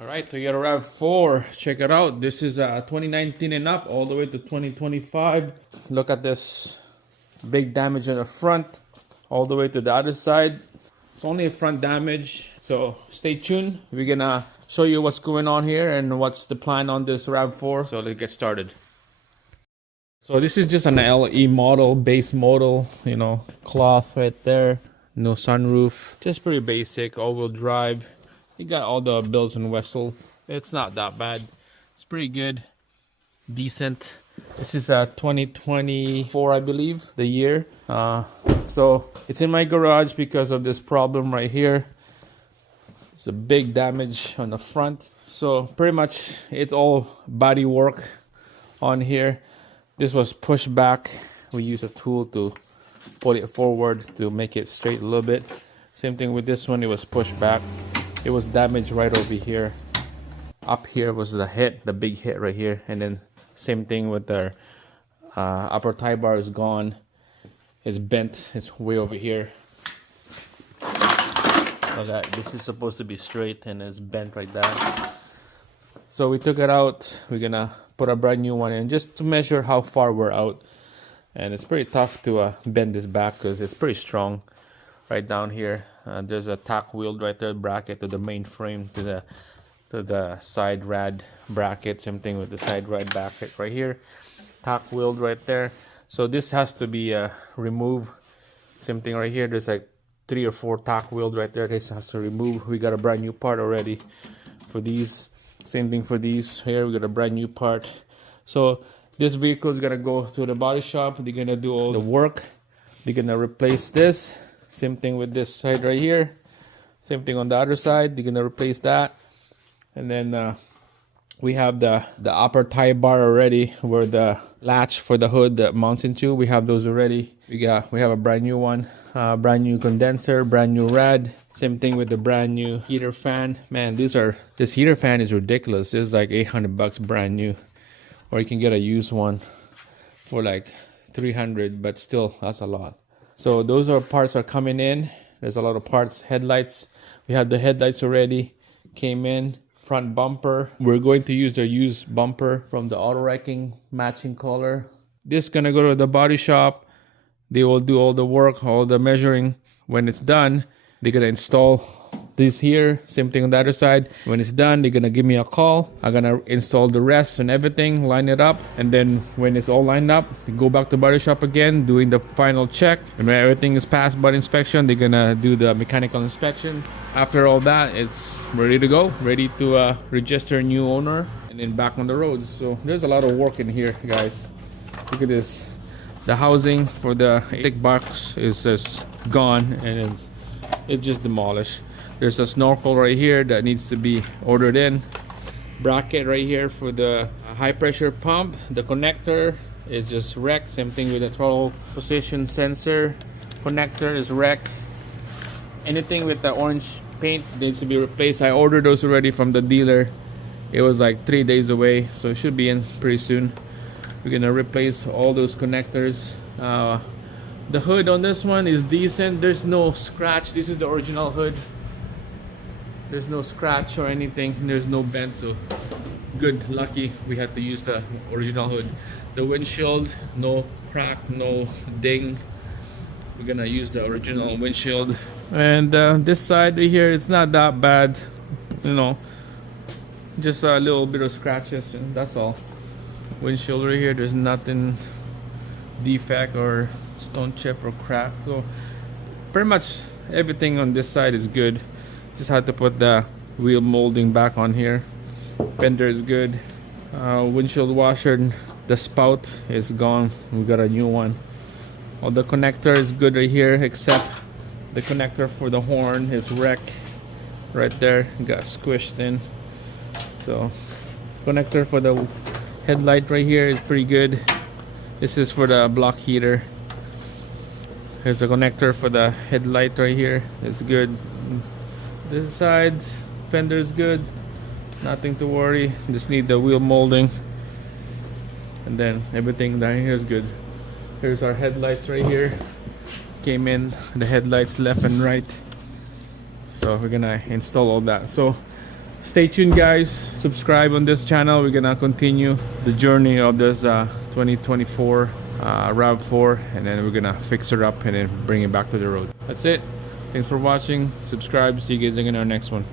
All right, Toyota Rav4, check it out. This is 2019 and up, all the way to 2025. Look at this big damage on the front, all the way to the other side. It's only a front damage, so stay tuned. We're gonna show you what's going on here and what's the plan on this Rav4. So let's get started. So this is just an LE model, base model, you know, cloth right there. No sunroof, just pretty basic, all-wheel drive. You got all the bells and whistles. It's not that bad. It's pretty good, decent. This is 2024, I believe, the year. So it's in my garage because of this problem right here. It's a big damage on the front. So pretty much it's all body work on here. This was pushed back. We use a tool to pull it forward to make it straight a little bit. Same thing with this one, it was pushed back. It was damaged right over here. Up here was the hit, the big hit right here. And then same thing with the upper tie bar is gone. It's bent, it's way over here. Okay, this is supposed to be straight and it's bent like that. So we took it out. We're gonna put a brand new one in just to measure how far we're out. And it's pretty tough to bend this back because it's pretty strong right down here. There's a tack wheel right there, bracket to the main frame, to the side rad bracket. Same thing with the side rad bracket right here. Tack wheel right there. So this has to be removed. Same thing right here. There's like 3 or 4 tack wheels right there. This has to remove. We got a brand new part already for these. Same thing for these. Here we got a brand new part. So this vehicle is gonna go to the body shop. They're gonna do all the work. They're gonna replace this. Same thing with this side right here. Same thing on the other side. They're gonna replace that. And then we have the upper tie bar already, where the latch for the hood that mounts into. We have those already. We have a brand new one, brand new condenser, brand new rad. Same thing with the brand new heater fan. Man, this heater fan is ridiculous. It's like $800 brand new, or you can get a used one for like $300, but still that's a lot. So those parts are coming in. There's a lot of parts. Headlights, we have the headlights already came in. Front bumper, we're going to use the used bumper from the auto wrecking, matching color. This is gonna go to the body shop. They will do all the work, all the measuring. When it's done, they're gonna install this here. Same thing on the other side. When it's done, they're gonna give me a call. I'm gonna install the rest and everything, line it up, and then when it's all lined up, they go back to body shop again, doing the final check. And when everything is passed body inspection, they're gonna do the mechanical inspection. After all that, it's ready to go, ready to register a new owner, and then back on the road. So there's a lot of work in here, guys. Look at this. The housing for the thick box is just gone, and it's just demolished. There's a snorkel right here that needs to be ordered in. Bracket right here for the high pressure pump. The connector is just wrecked. Same thing with the throttle position sensor. Connector is wrecked. Anything with the orange paint needs to be replaced. I ordered those already from the dealer. It was like 3 days away, so it should be in pretty soon. We're gonna replace all those connectors. The hood on this one is decent. There's no scratch. This is the original hood. There's no scratch or anything. There's no bend, so good. Lucky we had to use the original hood. The windshield, no crack, no ding. We're gonna use the original windshield. And this side right here, it's not that bad, you know, just a little bit of scratches, and that's all. Windshield right here, there's nothing defect or stone chip or crack. So pretty much everything on this side is good. Just had to put the wheel molding back on here. Fender is good. Windshield washer, the spout is gone. We got a new one. All the connector is good right here, except the connector for the horn is wrecked right there. Got squished in. So connector for the headlight right here is pretty good. This is for the block heater. Here's the connector for the headlight right here. It's good. This side fender is good, nothing to worry. Just need the wheel molding, and then everything down here is good. Here's our headlights right here. Came in the headlights left and right, so we're gonna install all that. So stay tuned, guys. Subscribe on this channel. We're gonna continue the journey of this 2024 Rav4, and then we're gonna fix her up and then bring it back to the road. That's it. Thanks for watching. Subscribe. See you guys again in our next one.